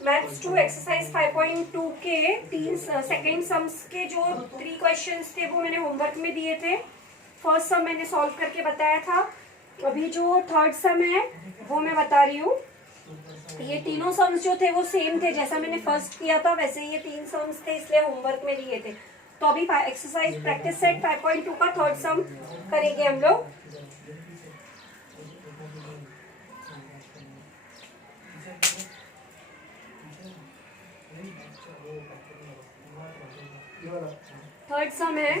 Maths 2 exercise 5.2 के 3 second sums के जो 3 क्वेश्चंस थे वो मैंने होमवर्क में दिए थे। फर्स्ट सम मैंने सॉल्व करके बताया था। अभी जो थर्ड सम है वो मैं बता रही हूँ। ये तीनों सम्स जो थे वो सेम थे, जैसा मैंने फर्स्ट किया था वैसे ये 3 सम्स थे, इसलिए होमवर्क में दिए थे। तो अभी एक्सरसाइज प्रैक्टिस सेट 5.2 का थर्ड सम करेंगे हम लोग। थर्ड सम है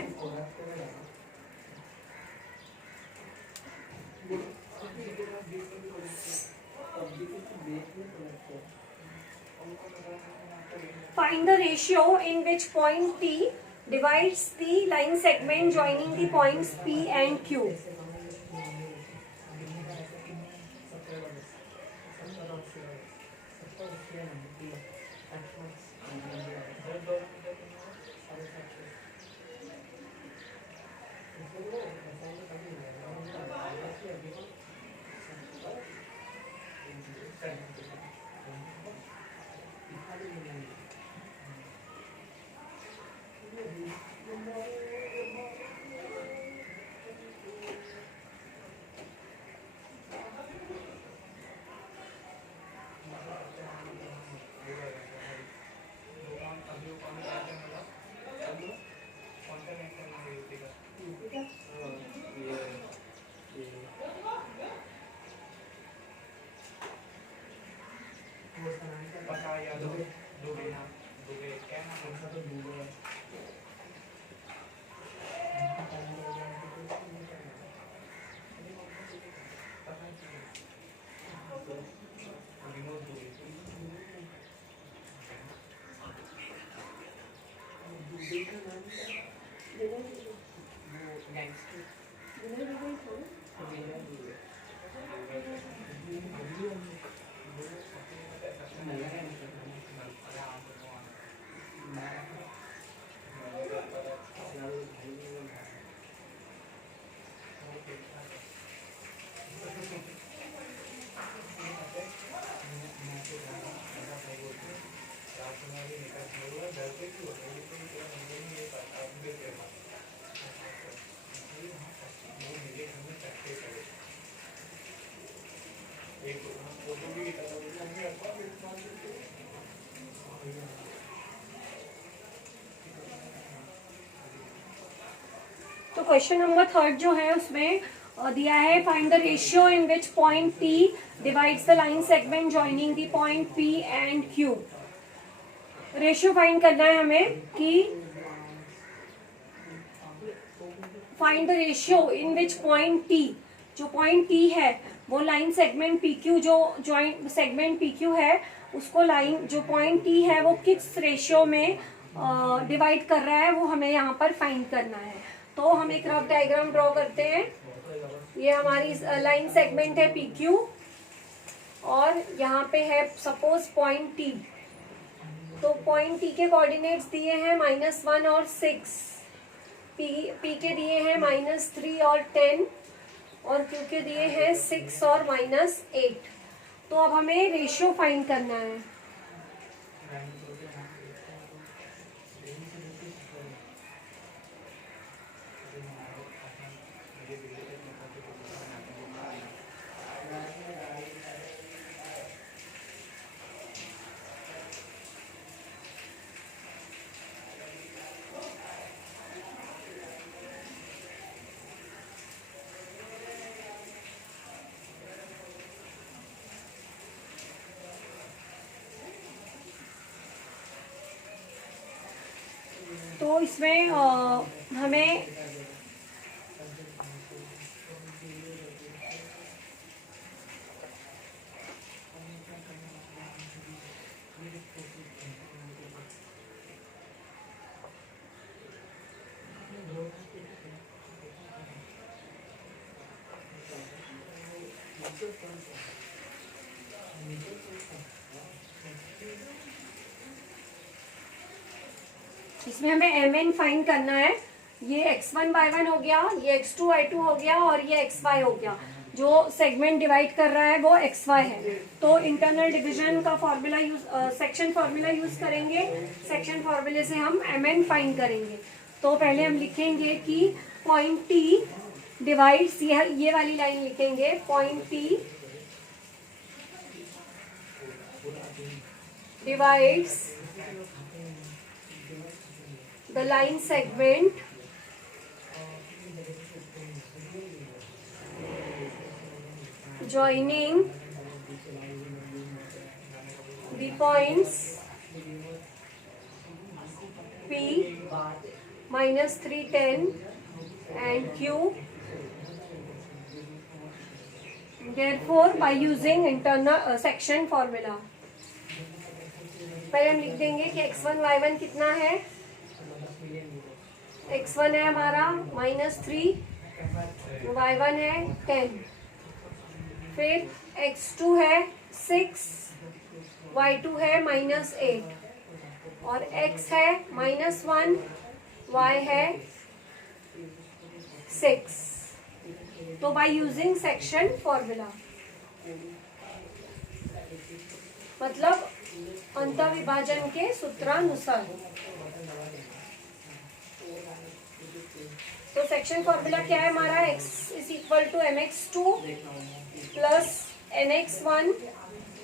find the ratio in which point T divides the line segment joining the points P and Q. तो क्वेश्चन नंबर थर्ड जो है उसमें दिया है find the ratio in which point T divides the line segment joining the point P and Q। Ratio find करना है हमें कि find the ratio in which point T, जो पॉइंट T है वो लाइन सेगमेंट PQ, जो joint segment PQ है उसको लाइन जो पॉइंट T है वो किस रेशियो में डिवाइड कर रहा है वो हमें यहाँ पर फाइंड करना है। तो हम एक रफ डायग्राम ड्रॉ करते हैं। ये हमारी लाइन सेगमेंट है PQ और यहाँ पे है सपोज पॉइंट T। तो पॉइंट T के कोऑर्डिनेट्स दिए हैं -1 और 6, P के दिए हैं -3 और 10 और Q के दिए हैं 6 और -8। तो अब हमें रेशियो फाइंड करना है। तो इसमें हमें इसमें हमें mn फाइंड करना है। ये x1 y1 हो गया, ये x2 y2 हो गया और ये xy हो गया। जो सेगमेंट डिवाइड कर रहा है वो XY है। तो इंटरनल डिवीजन का formula use, section formula use करेंगे। सेक्शन फॉर्मूले से हम MN फाइंड करेंगे। तो पहले हम लिखेंगे कि पॉइंट T डिवाइड्स, ये वाली लाइन लिखेंगे, point T divides the line segment joining the points P minus 310 and Q. Therefore, by using internal section formula, पहले हम लिख देंगे कि x1 y1 कितना है। x1 है हमारा -3, y1 है 10, फिर x2 है 6, y2 है -8 और x है -1, y है 6। तो बाय यूजिंग सेक्शन फॉर्मूला, मतलब अंतःविभाजन के सूत्रानुसार। तो सेक्शन फॉर्मूला क्या है हमारा, x = mx2 plus nx1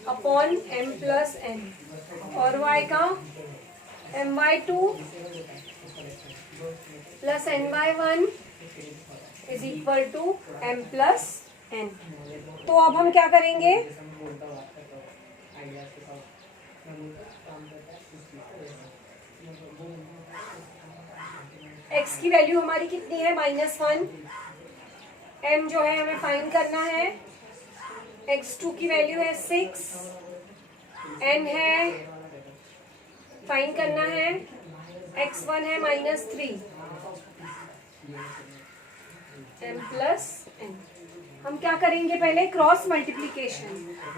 upon m plus n, और y का my2 plus ny1 = m plus n। तो अब हम क्या करेंगे, x की वैल्यू हमारी कितनी है, -1, m जो है हमें फाइंड करना है, x2 की वैल्यू है 6, n है फाइंड करना है, x1 है -3, m प्लस n। हम क्या करेंगे, पहले क्रॉस मल्टीप्लीकेशन।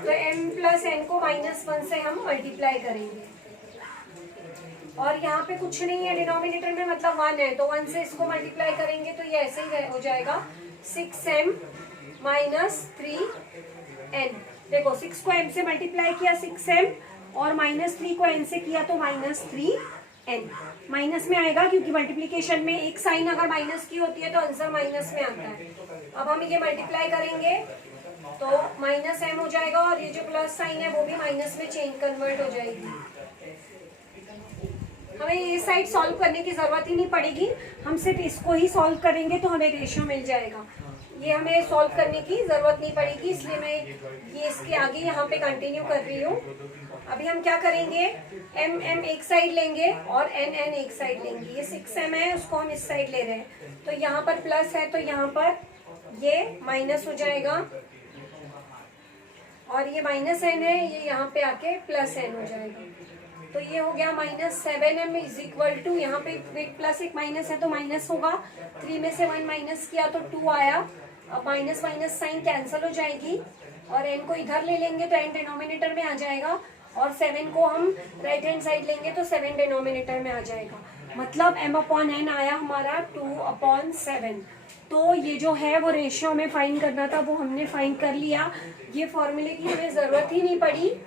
तो m प्लस n को -1 से हम मल्टीप्लाई करेंगे, और यहाँ पे कुछ नहीं है डिनोमिनेटर में, मतलब 1 है, तो 1 से इसको मल्टीप्लाई करेंगे तो ये ऐसे ही हो जाएगा 6m - 3n। देखो 6 को m से मल्टीप्लाई किया 6m, और -3 को n से किया तो -3n। माइनस में आएगा क्योंकि मल्टीप्लीकेशन में एक साइन अगर माइनस की होती है तो आंसर माइनस में आता है। अब हम ये मल्टीप्लाई करेंगे तो -m हो जाएगा, और ये जो प्लस साइन है वो भी माइनस में चेंज कन्वर्ट हो जाएगी। हमें ये साइड सॉल्व करने की जरूरत ही नहीं पड़ेगी, हम सिर्फ इसको ही सॉल्व करेंगे तो हमें रेशियो मिल जाएगा। ये हमें सॉल्व करने की जरूरत नहीं पड़ेगी, इसलिए मैं ये इसके आगे यहाँ पे कंटिन्यू कर रही हूँ। अभी हम क्या करेंगे, m एक साइड लेंगे और n एक साइड लेंगे। ये 6m है, उसको हम इस साइड ले रहे हैं, तो यहाँ पर प्लस है तो यहाँ पर ये माइनस हो जाएगा, और ये -n है, ये यहाँ पे आके +n हो जाएगा। तो ये हो गया -7m = यहाँ पे एक प्लस एक माइनस है तो माइनस होगा, 3 में से 1 माइनस किया तो 2 आया। अब माइनस माइनस साइन कैंसिल हो जाएगी, और n को इधर ले लेंगे तो n डिनोमिनेटर में आ जाएगा, और 7 को हम राइट हैंड साइड लेंगे तो 7 डिनोमिनेटर में आ जाएगा। मतलब m/n आया हमारा 2/7। तो ये जो है वो रेशियो हमें फाइंड करना था, वो हमने फाइंड कर लिया। ये फॉर्मूले की हमें जरूरत ही नहीं पड़ी,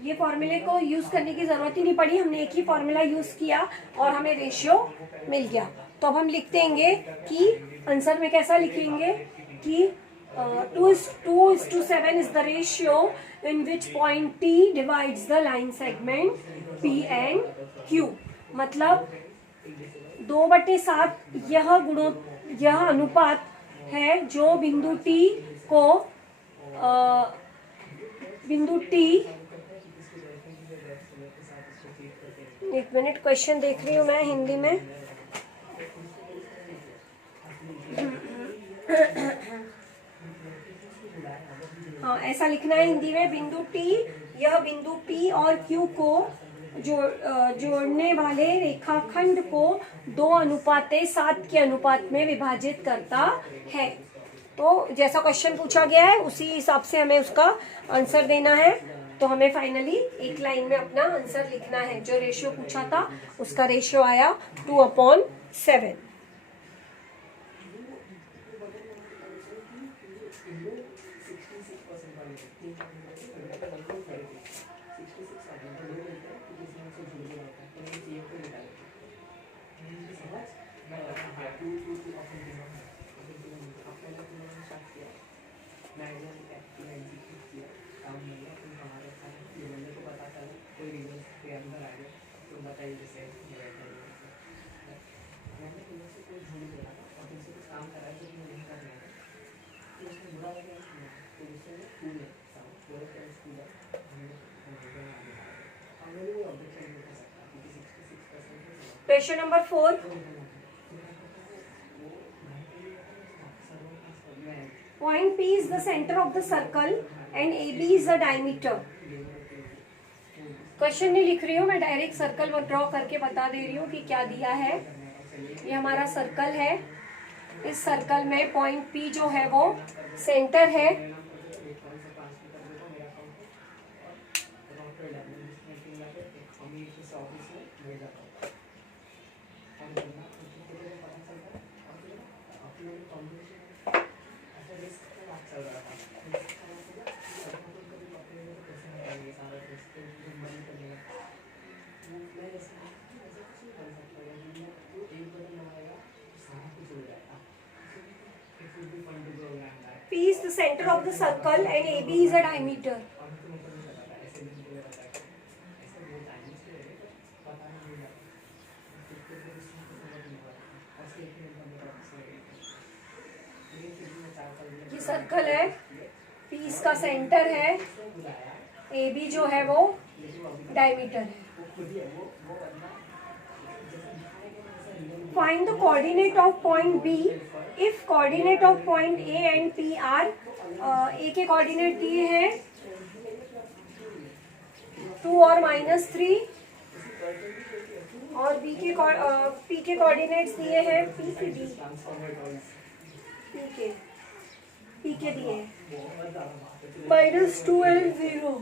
ये फॉर्मूले को यूज करने की जरूरत ही नहीं पड़ी, हमने एक ही फॉर्मूला यूज किया और हमें रेशियो मिल गया। तो अब हम लिख देंगे कि आंसर में कैसा लिखेंगे कि 2:7 is the ratio in which point T divides the line segment P and Q। मतलब 2/7 यह अनुपात है जो बिंदु T को एक मिनट, क्वेश्चन देख रही हूँ मैं हिंदी में। हाँ, ऐसा लिखना है हिंदी में, बिंदु T, यह बिंदु P और Q को जोड़ने वाले रेखाखंड को 2:7 के अनुपात में विभाजित करता है। तो जैसा क्वेश्चन पूछा गया है उसी हिसाब से हमें उसका आंसर देना है। तो हमें फाइनली एक लाइन में अपना आंसर लिखना है। जो रेशियो पूछा था उसका रेशियो आया 2/7। इंडो 66% वाले 3 66 वाले तो लोग बोलते हैं कि किसी ने उसको झूठ बोला होता है, तो ये को निकाल समझ मैं टू टू टू ऑप्शन दूंगा। अपने तुमने स्टार्ट किया, मैनेजर एग्जीक्यूट किया, काम मिला, तुम कमा रहे था, ये बंदे को पता चला, कोई रीजन के अंदर आ गया, तुम बताइए जैसे मैंने तुमसे कोई झूठ बोला और तुमसे कुछ काम करा है जो तुम्हें नहीं करना है, तो उसमें बुरा लगा तो उससे स्कूल है बोले क्या स्कूल है हमें भी ऑब्जेक्शन नहीं कर सकता क्योंकि 66% question number 4, point P is the center of the circle and AB is the diameter. Question नहीं लिख रही हूँ मैं, डायरेक्ट सर्कल ड्रॉ करके बता दे रही हूँ कि क्या दिया है। ये हमारा सर्कल है, इस सर्कल में पॉइंट P जो है वो सेंटर है, P is the center of the circle and AB is a diameter. ये सर्कल है, P इसका सेंटर है, AB जो है वो डायमीटर है। Find the coordinate of point B if coordinate of point A and P are A के coordinate दिए हैं 2 और -3 और P के कोऑर्डिनेट्स दिए हैं P के दिए हैं -2 and 0।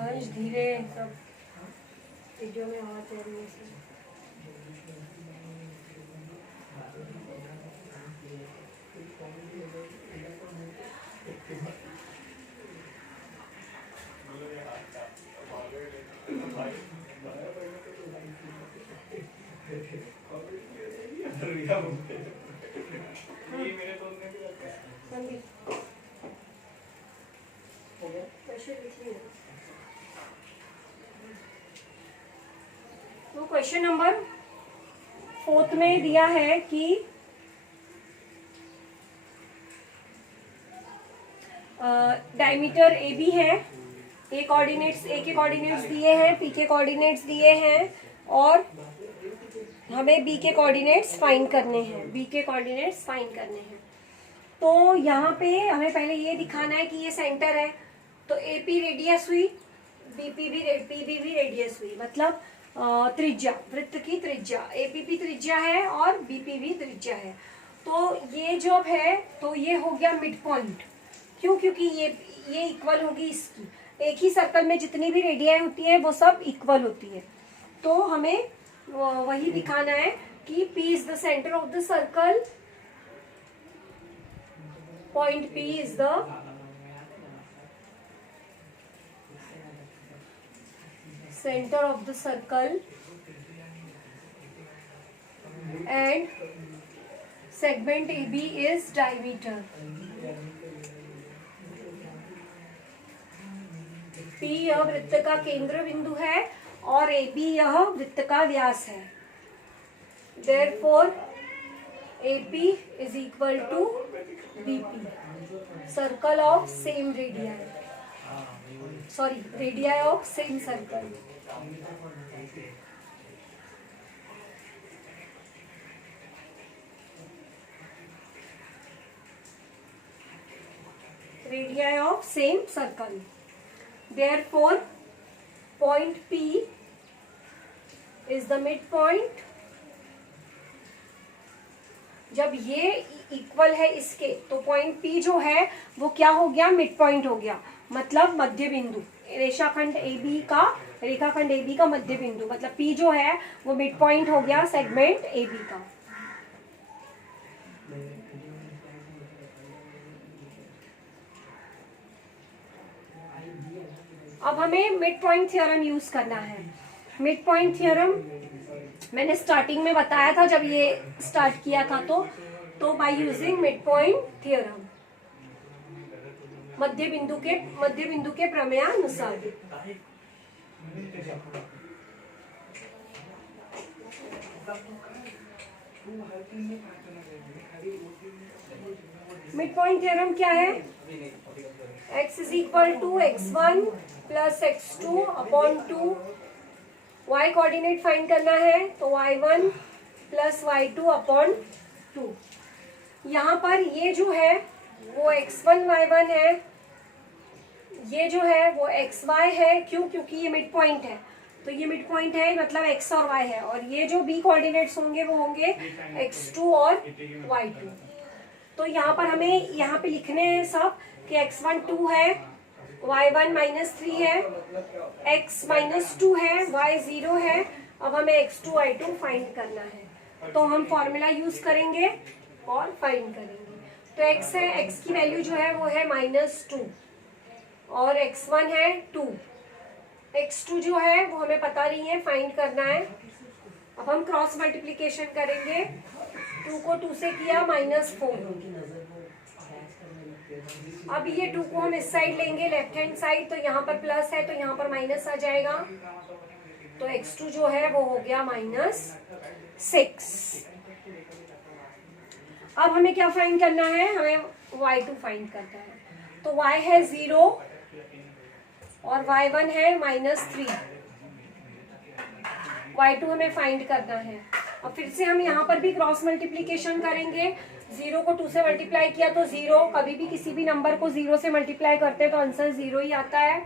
आज धीरे सब वीडियो में आवाज आ रही है। तो क्वेश्चन नंबर 4 में दिया है कि डायमीटर AB है ए के कोऑर्डिनेट्स दिए हैं, पी के कोऑर्डिनेट्स दिए हैं और हमें बी के कोऑर्डिनेट्स फाइंड करने हैं, बी के कोऑर्डिनेट्स फाइंड करने हैं। तो यहाँ पे हमें पहले ये दिखाना है कि ये सेंटर है, तो ए पी रेडियस हुई, पी बी रेडियस हुई, मतलब त्रिज्या, वृत्त की त्रिज्या, एपीपी त्रिज्या है और बीपीबी त्रिज्या है। तो ये जो है तो ये हो गया मिड पॉइंट। क्यों? क्योंकि ये इक्वल होगी इसकी, एक ही सर्कल में जितनी भी रेडियाई होती है वो सब इक्वल होती है। तो हमें वही दिखाना है कि P is the centre of the circle, point P is the center of the circle and segment AB is diameter. P यह वृत्त का केंद्र बिंदु है और AB यह वृत्त का व्यास है। Therefore AP is equal to BP, circle of same radii, sorry, radii of same circle. Radii of same circle. Therefore, point P is the midpoint. जब ये इक्वल है इसके, तो पॉइंट P जो है वो क्या हो गया? मिड पॉइंट हो गया, मतलब मध्य बिंदु, रेखाखंड AB का मध्य बिंदु, मतलब P जो है वो मिड पॉइंट हो गया सेगमेंट AB का। अब हमें मिड पॉइंट थ्योरम यूज करना है। मिड पॉइंट थ्योरम मैंने स्टार्टिंग में बताया था जब ये स्टार्ट किया था, तो by using mid point theorem, मध्य बिंदु के प्रमेयानुसार। मिड पॉइंट थ्योरम क्या है? x is equal to x1 plus x2 upon 2। y coordinate find करना है, तो y1 प्लस y2 अपॉन 2। यहाँ पर ये जो है वो x1 y1 है, ये जो है वो xy है। क्यों? क्योंकि ये मिड पॉइंट है, तो ये मिड पॉइंट है मतलब x और y है, और ये जो b कोऑर्डिनेट्स होंगे वो होंगे x2 और y2। तो यहाँ पर हमें यहाँ पे लिखने हैं सब कि x1 2 है, y1 -3 है, x -2 है, y 0 है। अब हमें x2 y2 फाइंड करना है, तो हम फॉर्मूला यूज करेंगे और फाइंड करेंगे। तो x है, x की वैल्यू जो है वो है -2 और x1 है 2, x2 जो है वो हमें पता नहीं है, फाइंड करना है। अब हम क्रॉस मल्टीप्लिकेशन करेंगे, 2 को 2 से किया -4। अब ये 2 को हम इस साइड लेंगे, लेफ्ट हैंड साइड, तो यहाँ पर प्लस है तो यहाँ पर माइनस आ जाएगा, तो x2 जो है वो हो गया -6। अब हमें क्या फाइंड करना है? हमें y2 फाइंड करना है। तो y है 0 और y1 है -3, y2 हमें फाइंड करना है। अब फिर से हम यहाँ पर भी क्रॉस मल्टीप्लिकेशन करेंगे। 0 को 2 से मल्टीप्लाई किया तो 0, कभी भी किसी भी नंबर को 0 से मल्टीप्लाई करते हैं तो आंसर 0 ही आता है।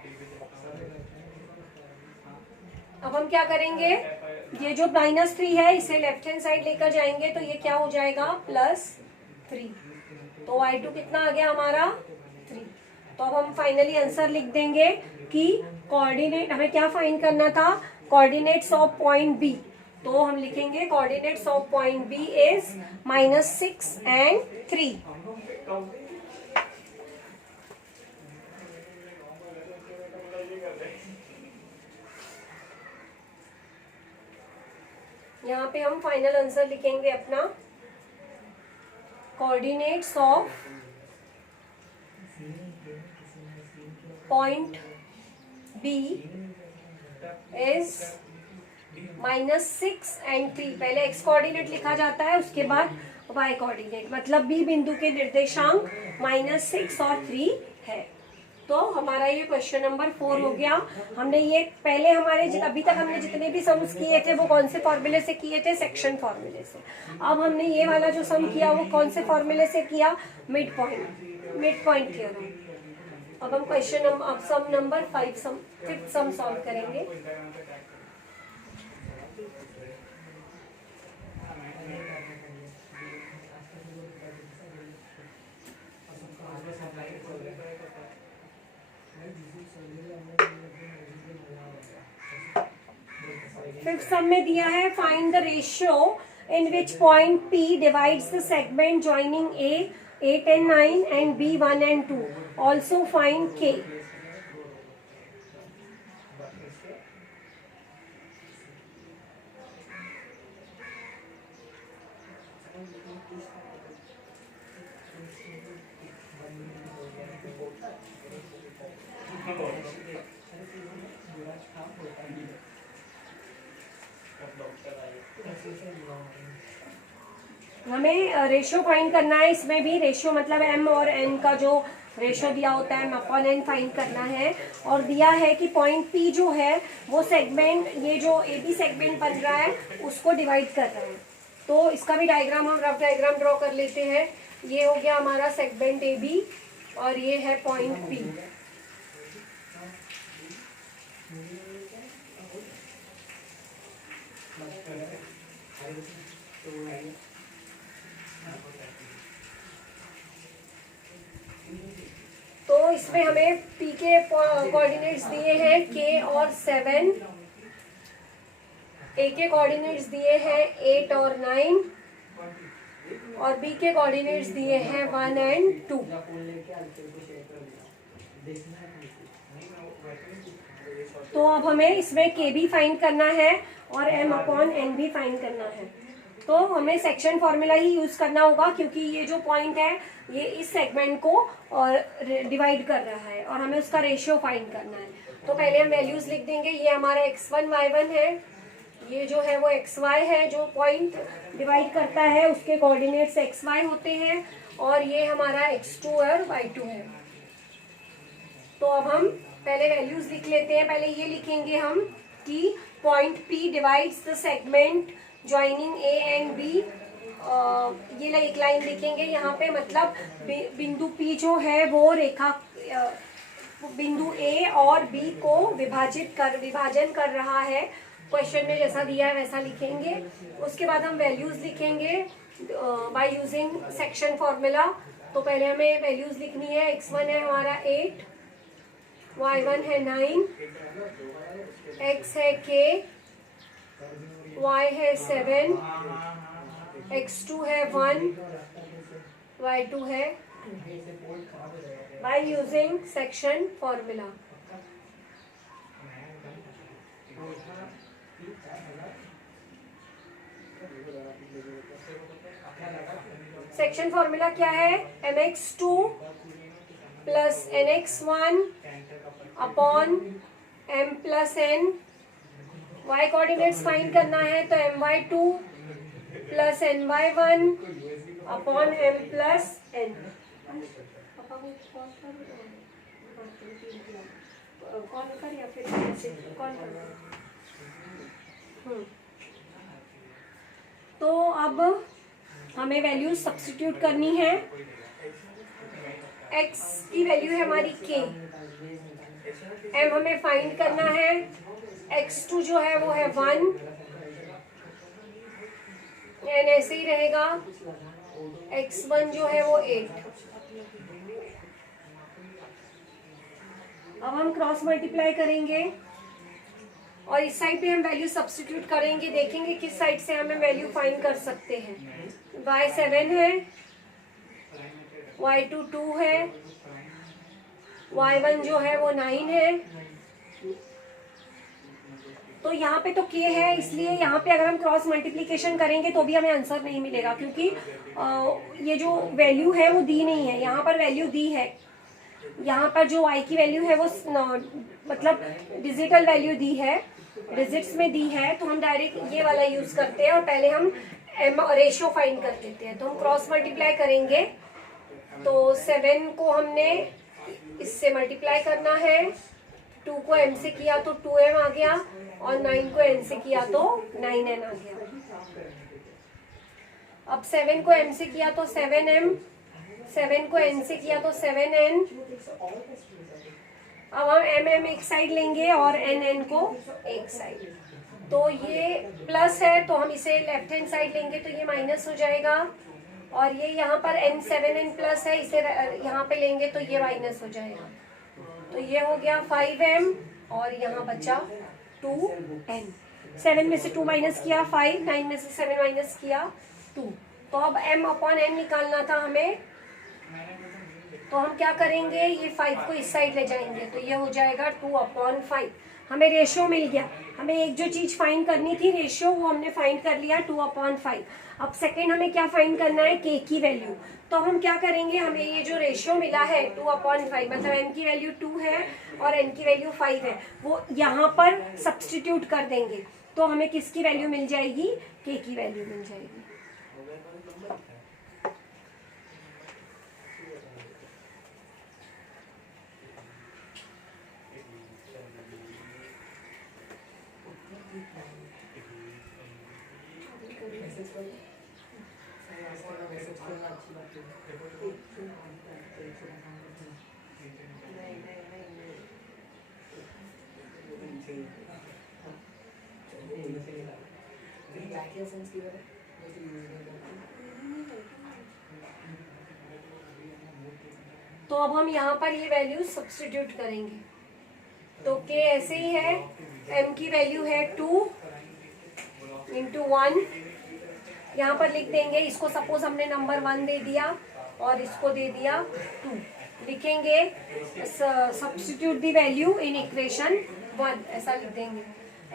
अब हम क्या करेंगे? ये जो -3 है इसे लेफ्ट हैंड साइड लेकर जाएंगे, तो ये क्या हो जाएगा? +3। तो y2 कितना आ गया हमारा? 3। तो अब हम फाइनली आंसर लिख देंगे कि कोऑर्डिनेट, हमें क्या फाइंड करना था? Coordinates of point B। तो हम लिखेंगे coordinates of point B is -6 and 3। यहाँ पे हम फाइनल आंसर लिखेंगे अपना, coordinates of point B is -6 and 3। पहले x कोऑर्डिनेट लिखा जाता है, उसके बाद y कोऑर्डिनेट, मतलब B बिंदु के निर्देशांक -6 और 3 है। तो हमारा ये क्वेश्चन नंबर 4 हो गया। हमने ये पहले हमारे अभी तक हमने जितने भी सम्स किए थे वो कौन से फॉर्मूले से किए थे, सेक्शन फॉर्मूले से। अब हमने ये वाला जो सम किया वो कौन से फॉर्मूले से किया, मिड पॉइंट थ्योरम। अब हम क्वेश्चन अब सम नंबर 5th सम सॉल्व करेंगे। फिफ्थ सम में दिया है find the ratio in which point P divides the segment joining A 8 and 9 and B 1 and 2. Also find K. हमें रेशियो फाइंड करना है। इसमें भी रेशियो मतलब m और n का जो रेशियो दिया होता है m/n फाइंड करना है। और दिया है कि पॉइंट P जो है वो सेगमेंट, ये जो AB सेगमेंट बन रहा है उसको डिवाइड कर रहा है। तो इसका भी डायग्राम, हम रफ डायग्राम ड्रॉ कर लेते हैं। ये हो गया हमारा सेगमेंट AB और ये है पॉइंट P। तो इसमें हमें P के कोऑर्डिनेट्स दिए हैं K और 7, A के कोऑर्डिनेट्स दिए हैं 8 और 9 और B के कोऑर्डिनेट्स दिए हैं 1 and 2। तो अब हमें इसमें K भी फाइंड करना है और m/n भी फाइंड करना है। तो हमें सेक्शन फॉर्मूला ही यूज करना होगा क्योंकि ये जो पॉइंट है ये इस सेगमेंट को डिवाइड कर रहा है और हमें उसका रेशियो फाइंड करना है। तो पहले हम वैल्यूज लिख देंगे। ये हमारा x1 y1 है, ये जो है वो xy है, जो पॉइंट डिवाइड करता है उसके कोऑर्डिनेट्स xy होते हैं, और ये हमारा x2 और y2 है। तो अब हम पहले वैल्यूज लिख लेते हैं। पहले ये लिखेंगे हम कि point P divides the segment joining A and B। ये एक लाइन लिखेंगे यहाँ पे, मतलब बिंदु P जो है वो रेखा बिंदु A और B को विभाजन कर रहा है। क्वेश्चन में जैसा दिया है वैसा लिखेंगे। उसके बाद हम वैल्यूज लिखेंगे बाय यूजिंग सेक्शन फॉर्मूला। तो पहले हमें वैल्यूज लिखनी है। x1 है हमारा 8, y1 है 9, x है k, y है 7, x2 है 1, y2 है 2 by using section formula. Section formula क्या है? mx2 plus nx1 upon m plus n। y coordinates find करना है तो my2 plus ny1 upon m plus n। Call कर या फिर कॉल कर। तो अब हमें वैल्यूज सब्स्टिट्यूट करनी है। x की वैल्यू है हमारी k, m हमें फाइंड करना है। x2 जो है वो है 1, n ऐसे ही रहेगा। x1 जो है वो 8। अब हम क्रॉस मल्टीप्लाई करेंगे और इस साइड पे हम वैल्यू सब्स्टिट्यूट करेंगे। देखेंगे किस साइड से हमें वैल्यू फाइंड कर सकते हैं। y7 है, y2 2 है, y1 जो है वो 9 है। तो यहाँ पे तो k है, इसलिए यहाँ पे अगर हम क्रॉस मल्टीप्लिकेशन करेंगे तो भी हमें आंसर नहीं मिलेगा, क्योंकि ये जो वैल्यू है वो दी नहीं है। यहाँ पर वैल्यू दी है, यहाँ पर जो y की वैल्यू है वो मतलब डिजिटल वैल्यू दी है, डिजिट्स में दी है। तो हम डायरेक्ट ये वाला यूज करते हैं और पहले हम रेशियो फाइंड कर लेते हैं। तो हम क्रॉस मल्टीप्लाई करेंगे। तो 7 को हमने इससे मल्टीप्लाई करना है, 2 को m से किया तो 2m आ गया और 9 को n से किया तो 9n आ गया। अब 7 को m से किया तो 7m, 7 को n से किया तो 7n। अब हम m एक साइड लेंगे और n को एक साइड। तो ये प्लस है तो हम इसे लेफ्ट हैंड साइड लेंगे तो ये माइनस हो जाएगा, और ये यहाँ पर n 7n प्लस है, इसे यहाँ पे लेंगे तो ये माइनस हो जाएगा। तो ये हो गया 5m और यहाँ बचा 2n। 7 में से 2 माइनस किया 5, 9 में से 7 माइनस किया 2। तो अब m अपॉन n निकालना था हमें, तो हम क्या करेंगे, ये 5 को इस साइड ले जाएंगे तो ये हो जाएगा 2/5। हमें रेशियो मिल गया। हमें एक जो चीज फाइंड करनी थी रेशियो, वो हमने फाइंड कर लिया 2/5। अब सेकेंड हमें क्या फाइंड करना है, k की वैल्यू। तो हम क्या करेंगे, हमें ये जो रेशियो मिला है 2/5, मतलब n की वैल्यू 2 है और n की वैल्यू 5 है, वो यहाँ पर सब्सटीट्यूट कर देंगे तो हमें किसकी वैल्यू मिल जाएगी, k की वैल्यू मिल जाएगी। तो अब हम यहाँ पर ये वैल्यू सब्स्टिट्यूट करेंगे। तो k ऐसे ही है, m की वैल्यू है 2 × 1, यहाँ पर लिख देंगे। इसको सपोज हमने नंबर 1 दे दिया और इसको दे दिया 2, लिखेंगे substitute the value in equation 1, ऐसा लिख देंगे।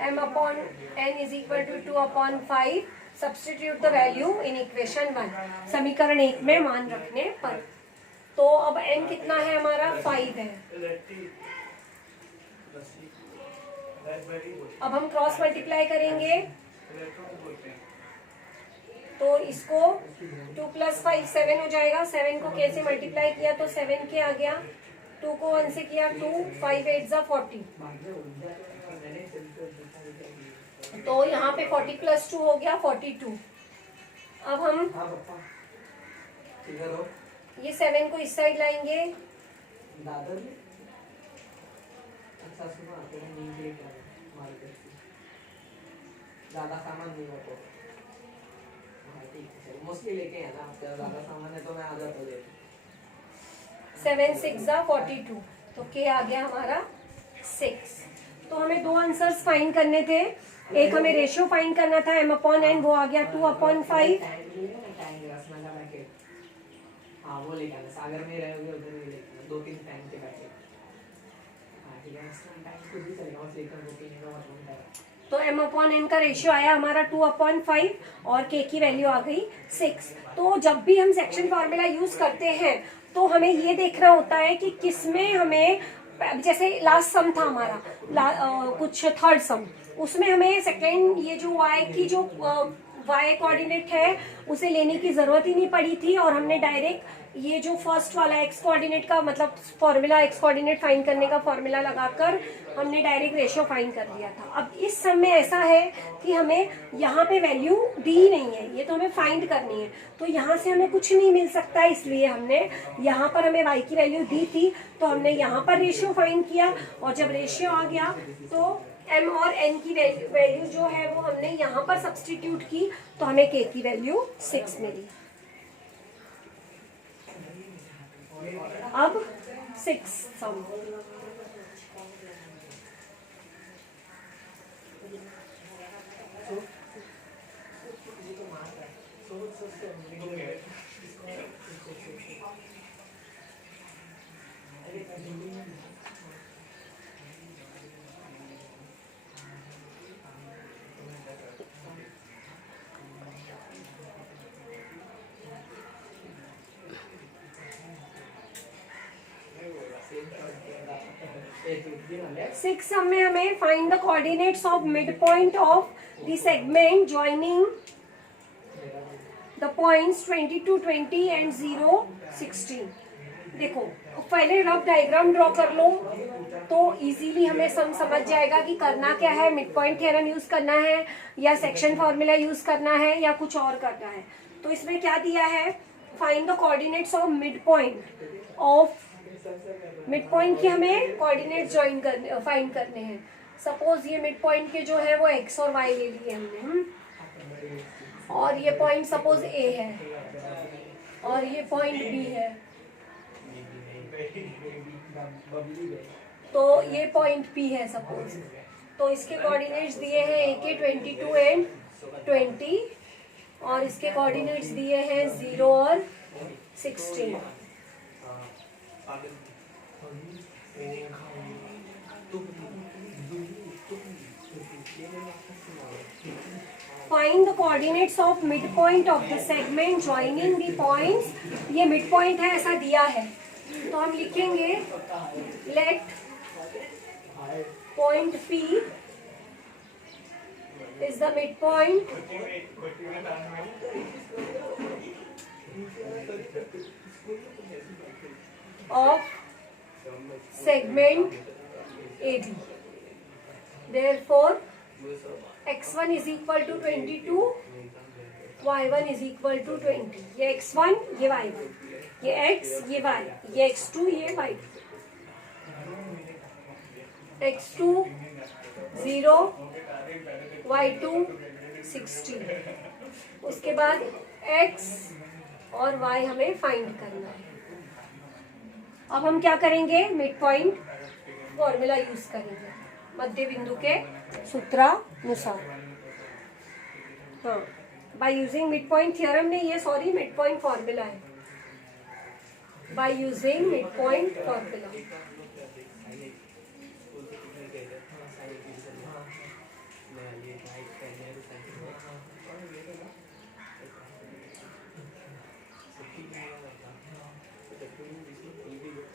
m/n = 2/5, substitute the value in equation 1, समीकरण 1 में मान रखने पर। तो अब n कितना है हमारा, 5 है। अब हम क्रॉस मल्टीप्लाई करेंगे तो इसको 2 + 5 7 हो जाएगा। 7 को k से मल्टीप्लाई किया तो 7k आ गया, 2 को 1 से किया 2, 5 8 = 40। तो यहाँ पे 40 + 2 हो गया 42। अब हम ये 7 को इस साइड लाएंगे, ज्यादा सामान नहीं हो मोस्टली लेके है ना, आपका ज्यादा सामान है तो मैं आ जाता हूँ। 7 6 = 42, तो k आ गया हमारा 6। तो हमें 2 आंसर्स फाइंड करने थे। एक हमें रेशियो फाइंड करना था m/n, वो आ गया 2/5। हाँ वो लेके आना, सागर में रहोगे उधर भी लेके 2-3 टाइम के बैठे। हाँ ठीक है, टाइम कुछ भी चलेगा, बस लेकर 2-3 का मतलब है। तो m/n का रेशियो आया हमारा 2/5 और k की वैल्यू आ गई 6। तो जब भी हम सेक्शन फार्मूला यूज करते हैं तो हमें ये देखना होता है कि किसमें हमें, जैसे लास्ट सम था हमारा कुछ थर्ड सम, उसमें हमें सेकेंड ये जो y की जो y कोऑर्डिनेट है उसे लेने की जरूरत ही नहीं पड़ी थी, और हमने डायरेक्ट ये जो फर्स्ट वाला x कोऑर्डिनेट का मतलब फॉर्मूला, x कोऑर्डिनेट फाइंड करने का फॉर्मूला लगाकर हमने डायरेक्ट रेशियो फाइंड कर लिया था। अब इस सम में ऐसा है कि हमें यहाँ पे वैल्यू दी नहीं है, ये तो हमें फाइंड करनी है, तो यहाँ से हमें कुछ नहीं मिल सकता, इसलिए हमने यहाँ पर हमें y की वैल्यू दी थी तो हमने यहाँ पर रेशियो फाइंड किया, और जब रेशियो आ गया तो m और n की वैल्यू जो है वो हमने यहाँ पर सब्स्टिट्यूट की तो हमें k की वैल्यू 6 मिली। अब 6 सम, सिक्स में हमें find the coordinates of mid point of the segment joining the points 22, 20 and 0, 16। देखो पहले रफ डायग्राम ड्रॉ कर लो तो इजीली हमें समझ जाएगा कि करना क्या है, मिड पॉइंट थ्योरम यूज करना है या सेक्शन फॉर्मूला यूज करना है या कुछ और करना है। तो इसमें क्या दिया है, find the coordinates of mid point की हमें कोऑर्डिनेट फाइंड करने हैं। सपोज ये मिड पॉइंट के जो है वो एक्स और वाई ले लिए हमने, और ये पॉइंट सपोज ए है और ये पॉइंट बी है, तो ये पॉइंट पी है सपोज। तो इसके कोऑर्डिनेट्स दिए हैं ए के 22 एंड 20 और इसके कोऑर्डिनेट्स दिए हैं 0 और 16। Find the coordinates of mid point of the segment joining the points. ये मिड पॉइंट है ऐसा दिया है, तो हम लिखेंगे let point P is the mid point of segment AB. Therefore, x1 is equal to 22, y1 is equal to 20. ये x1, ये y1, ये x, ये y, ये x2, ये y2. x2 0, y2 16. उसके बाद x और y हमें फाइंड करना है। अब हम क्या करेंगे, मिड पॉइंट फॉर्मूला यूज करेंगे मध्य बिंदु के सूत्रानुसार। हाँ, by using mid point theorem नहीं है, सॉरी, मिड पॉइंट फॉर्मूला है। By using mid point formula,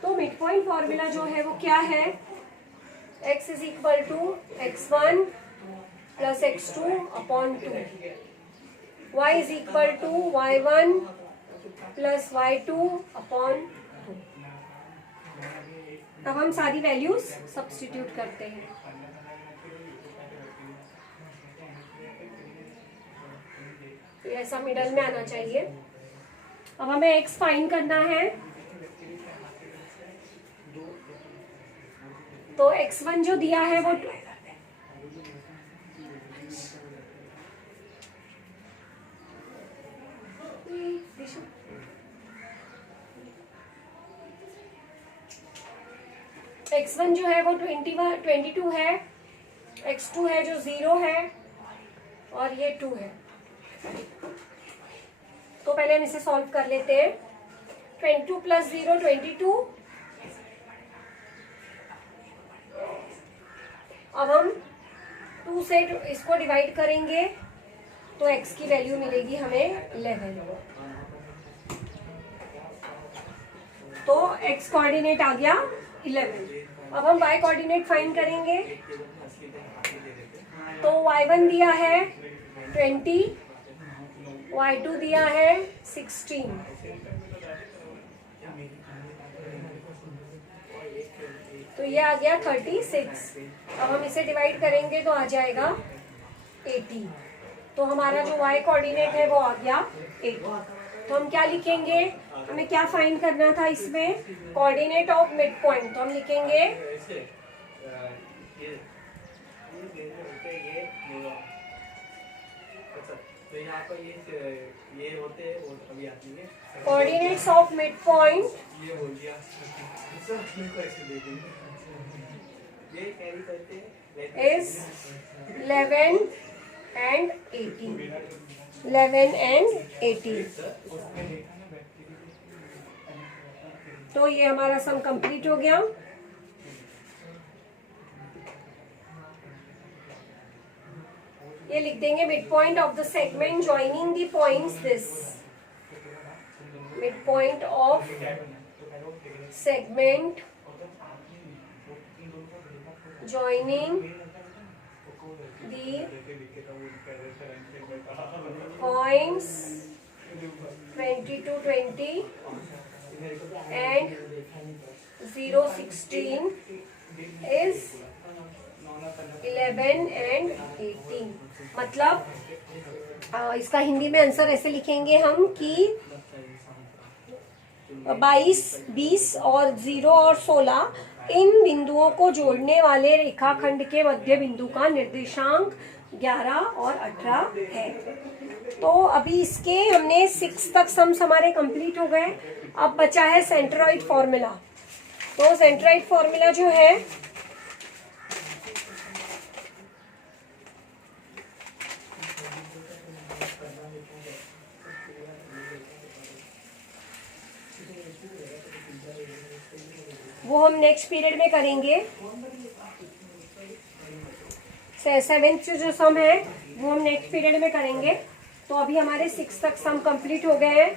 तो मिड पॉइंट फॉर्मूला जो है वो क्या है, x is equal to x1 plus x2 upon 2, y is equal to y1 plus y2 upon 2। अब हम सारी वैल्यूज सब्स्टिट्यूट करते हैं। ये ऐसा मिडल में आना चाहिए। अब हमें x फाइंड करना है, तो x1 जो दिया है वो x1 जो है वो 22 है, x2 है जो 0 है और ये 2 है। तो पहले हम इसे सॉल्व कर लेते हैं। 22 प्लस 0 22। अब हम 2 से इसको डिवाइड करेंगे तो x की वैल्यू मिलेगी हमें 11। तो x कोऑर्डिनेट आ गया 11। अब हम y कोऑर्डिनेट फाइंड करेंगे, तो y1 दिया है 20, y2 दिया है 16, तो ये आ गया 36। अब हम इसे डिवाइड करेंगे तो आ जाएगा 80। तो हमारा जो y कोऑर्डिनेट है वो आ गया 80। तो हम क्या लिखेंगे, हमें क्या फाइंड करना था इसमें, कोऑर्डिनेट ऑफ मिड पॉइंट। तो हम लिखेंगे coordinates of mid point is 11 and 18. 11 and 18. तो ये हमारा सम कंप्लीट हो गया। ये लिख देंगे mid point of the segment joining the points this, mid point of segment joining the points 20 to 20 and 016 is 11 and 18। मतलब इसका हिंदी में आंसर ऐसे लिखेंगे हम कि 22, 20 और 0 और 16 इन बिंदुओं को जोड़ने वाले रेखाखंड के मध्य बिंदु का निर्देशांक 11 और 18 है। तो अभी इसके हमने 6 तक सम्स हमारे कंप्लीट हो गए। अब बचा है सेंट्रोइड फॉर्मूला। तो सेंट्रोइड फॉर्मूला जो है वो हम नेक्स्ट पीरियड में करेंगे। 7th जो सम है वो हम नेक्स्ट पीरियड में करेंगे। तो अभी हमारे 6 तक सम कंप्लीट हो गए हैं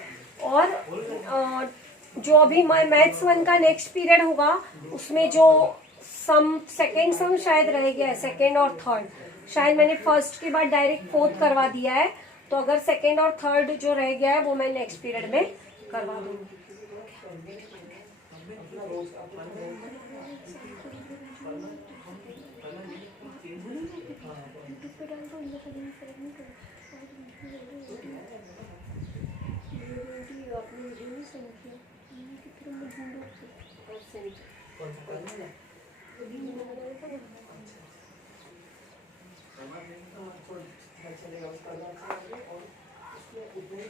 और जो अभी मैथ्स 1 का नेक्स्ट पीरियड होगा उसमें जो सम सेकेंड सम शायद रह गया है, सेकेंड और थर्ड। शायद मैंने फर्स्ट के बाद डायरेक्ट फोर्थ करवा दिया है, तो अगर सेकेंड और थर्ड जो रह गया है वो मैं नेक्स्ट पीरियड में करवा दूंगी। चलेगा उसका और उसमें उतने ही